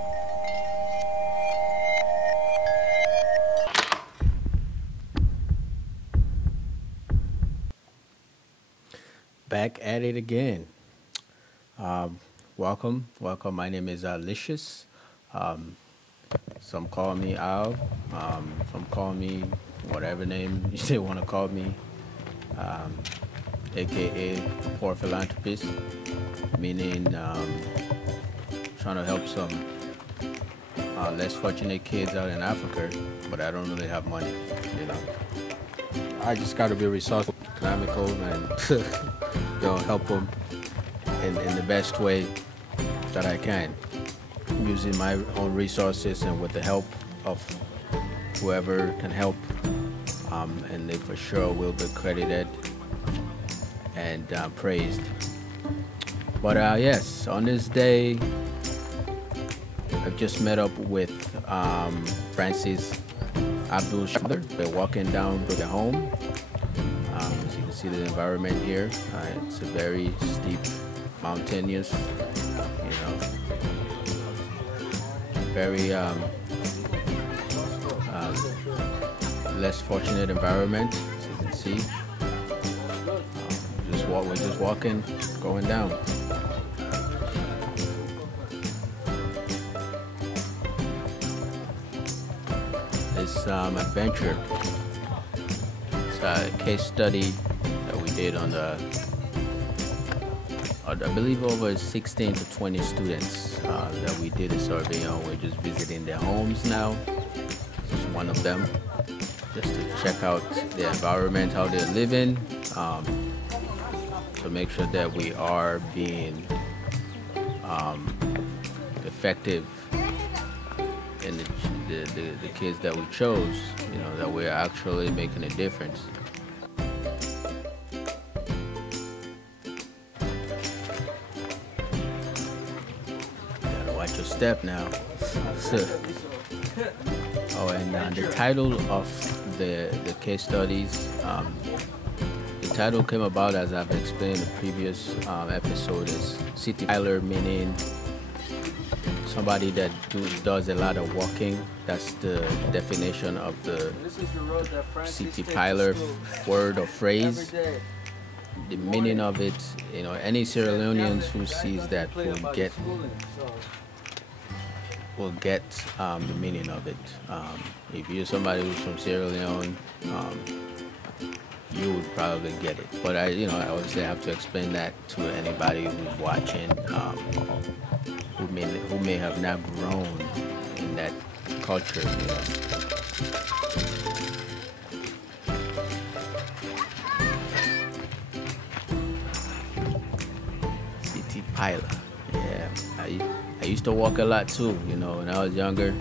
Back at it again. Um, welcome. My name is Licious. Um, some call me Al. Some call me whatever name they want to call me, um, aka poor philanthropist, meaning trying to help some less fortunate kids out in Africa, but I don't really have money. You know, I just got to be resourceful, economical, and help them in the best way that I can, using my own resources and with the help of whoever can help, and they for sure will be credited and praised. But yes, on this day, I've just met up with Francis Abdul. They're walking down to the home. As you can see the environment here, it's a very steep, mountainous, very less fortunate environment, as you can see. We're just walking, going down. This adventure, it's a case study that we did on I believe over 16 to 20 students that we did a survey on. We're just visiting their homes now. This is one of them, just to check out the environment, how they're living, to make sure that we are being effective in the kids that we chose, that we're actually making a difference. Gotta watch your step now. Oh, and the title of the case studies, the title came about, as I've explained in the previous episode, is city piler, meaning somebody that does a lot of walking. That's the definition of the city piler word or phrase. The meaning of it, any Sierra Leoneans who sees that will get the meaning of it. If you're somebody who's from Sierra Leone, you would probably get it. But I obviously have to explain that to anybody who's watching, who may have not grown in that culture. City Piler. Yeah, I used to walk a lot too. When I was younger,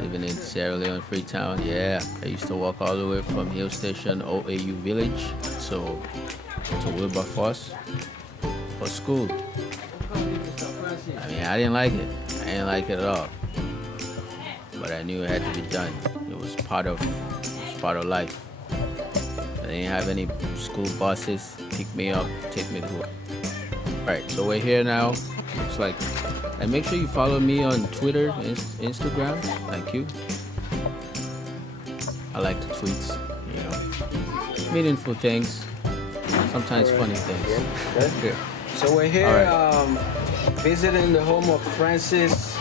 living in Sierra Leone, Freetown. Yeah, I used to walk all the way from Hill Station, OAU Village, to Wilberforce for school. I didn't like it. I didn't like it at all. But I knew it had to be done. It was part of life. I didn't have any school buses pick me up, take me to work. Alright, so we're here now. Looks like. And make sure you follow me on Twitter and Instagram. Thank you. I like the tweets, meaningful things, sometimes funny things. Yeah. So we're here visiting the home of Francis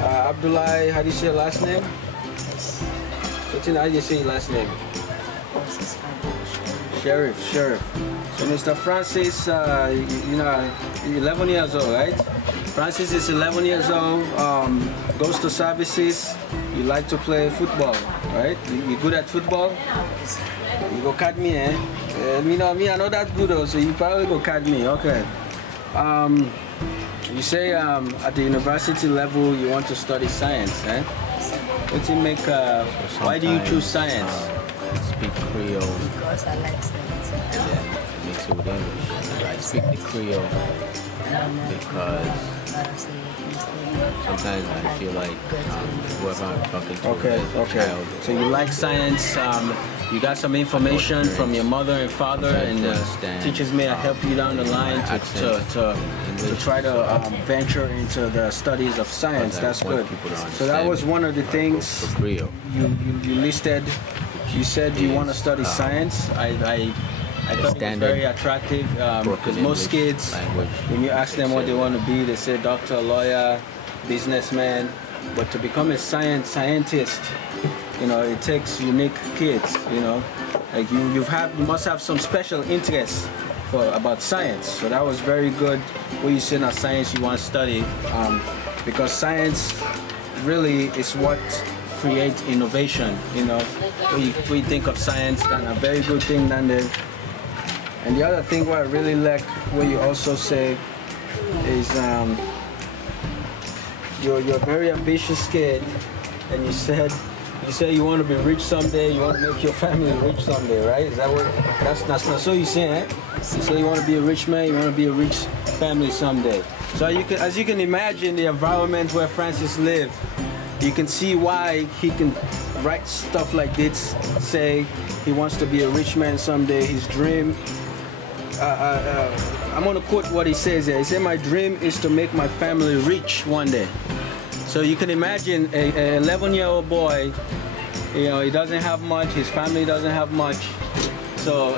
Abdullah. How do you say your last name? How do you say your last name? Sheriff. So Mr. Francis, 11 years old, right? Francis is 11 years old, goes to services. You like to play football, right? You good at football? You go cut me, eh? Me, I'm not that good, so you probably go cut me, okay. You say at the university level you want to study science, eh? Why do you choose science? Speak Creole. Because I like science. And then mix it with English. I speak the Creole because sometimes I feel like whoever I'm talking to Okay, is a okay. child. So you like science. You got some information from your mother and father, and teachers may help you down the line to try to venture into the studies of science. That's good. So that was one of the things you listed. You said you want to study science. I thought it was very attractive because most kids, when you ask them what they want to be, they say doctor, lawyer, businessman. But to become a scientist, you know, it takes unique kids. You know, like you must have some special interest about science. So that was very good. When you say that science you want to study, because science really is what creates innovation. You know, when you think of science, that's a very good thing. And the other thing what I really like, what you also say, is you're a very ambitious kid, and you said you want to be rich someday. You want to make your family rich someday, right? Is that what? That's not so you say, eh? You say you want to be a rich man. You want to be a rich family someday. So as you can imagine, the environment where Francis lived, you can see why he can write stuff like this. Say he wants to be a rich man someday. His dream. I'm gonna quote what he says here. He said, "My dream is to make my family rich one day." So you can imagine a 11-year-old boy. You know, he doesn't have much. His family doesn't have much. So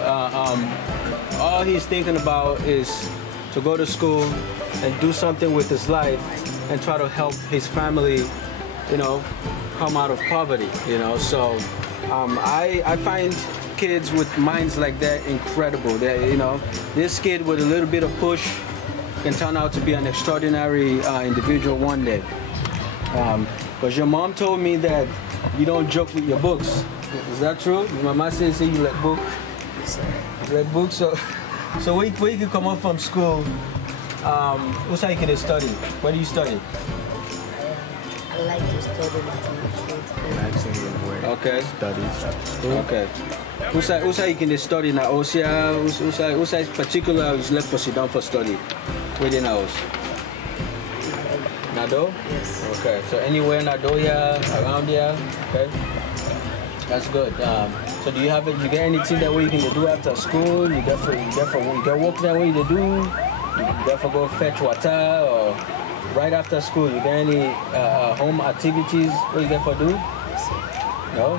all he's thinking about is to go to school and do something with his life and try to help his family, you know, come out of poverty. You know, so I find kids with minds like that incredible. You know, this kid with a little bit of push can turn out to be an extraordinary individual one day. Because your mom told me that you don't joke with your books. Is that true? Your mama says you like book. You like books. So when you come up from school, what's how you can study? What do you study? I like to study mathematics. Okay. Studies. Okay. Who's how you can study now? Who's particular is left for sit down for study within house? Nado? Yes. Okay. So anywhere Nado here, around here? Okay. That's good. So do you get anything that way you can do after school? You get work that way to do? You get for go fetch water or right after school? You get any home activities what you get for do? No?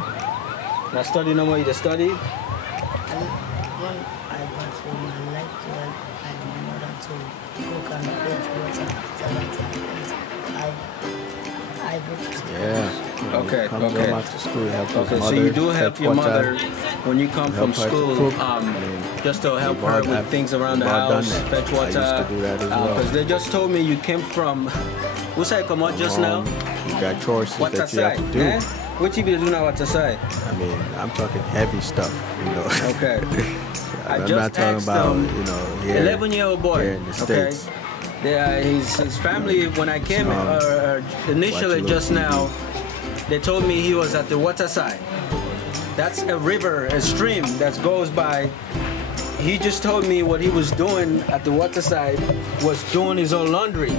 Not study no more, you just study? When I got home, I like to help my mother to cook and fetch water. So that I go to school. Yeah. Okay, Come okay. back to school, help his Okay, so mother, you do help fetch your water. mother when you come from Help her to school, cook. just to help We've her all- with things around the we've all done house, that. fetch I water. used to do that as well. Because they just told me you came from, what's that come out just now? You got chores What's that you have to do. Eh? What you be doing now? What's aside? I mean, I'm talking heavy stuff, you know. Okay. I'm just not talking asked about, them, you know, here, 11-year-old boy. here in the Okay. States. His family, when I came initially watch a just little now, they told me he was at the water side. That's a river, a stream that goes by. He just told me what he was doing at the water side was doing his own laundry.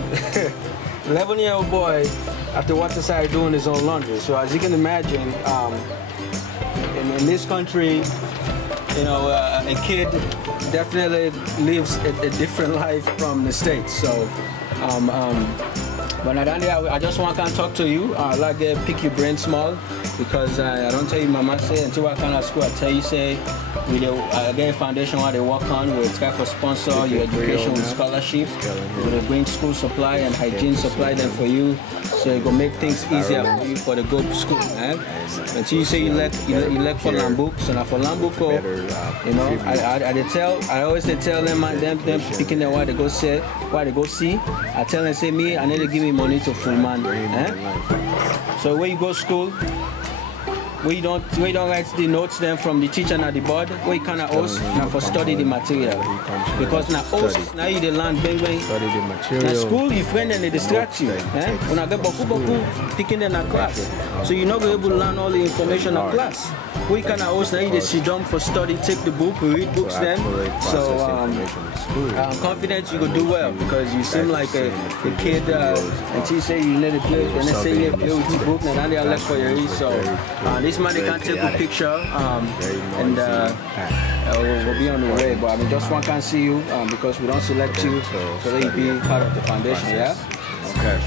11-year-old boy at the water side doing his own laundry. So as you can imagine, in this country, you know, a kid definitely lives a different life from the States. So, but I just want to talk to you. I like to pick your brain small because I don't tell you mama say until I come to school. I tell you say we get a foundation what they work on. We try for sponsor your education with scholarship. We're going to bring school supply and hygiene supply them for you. So it will make things easier for you for the go to school. Eh? Until you say you like for Lambuk, so now for Lambuk, you know, I always tell them picking them why they go see. I tell them say me, I need to give me money to full man. Eh? So when you go to school, we don't write the notes then from the teacher and the board. We kind of host now for study the material. Because now host now you the land bang. Study the material. Now school you friend and they distract you. When I get boku taking in a class, so you're not going to be able to learn all the information of class. We kind of host now you sit down for study, take the book, read books then. So I'm confident you could do well because you seem like a kid. Until you say you let it play, and they say you play with the book, and then they'll left for you. So this man they can take a picture, and we'll be on the way. But I mean, just one can see you because we don't select you, so that you be part of the foundation. Yeah. Okay.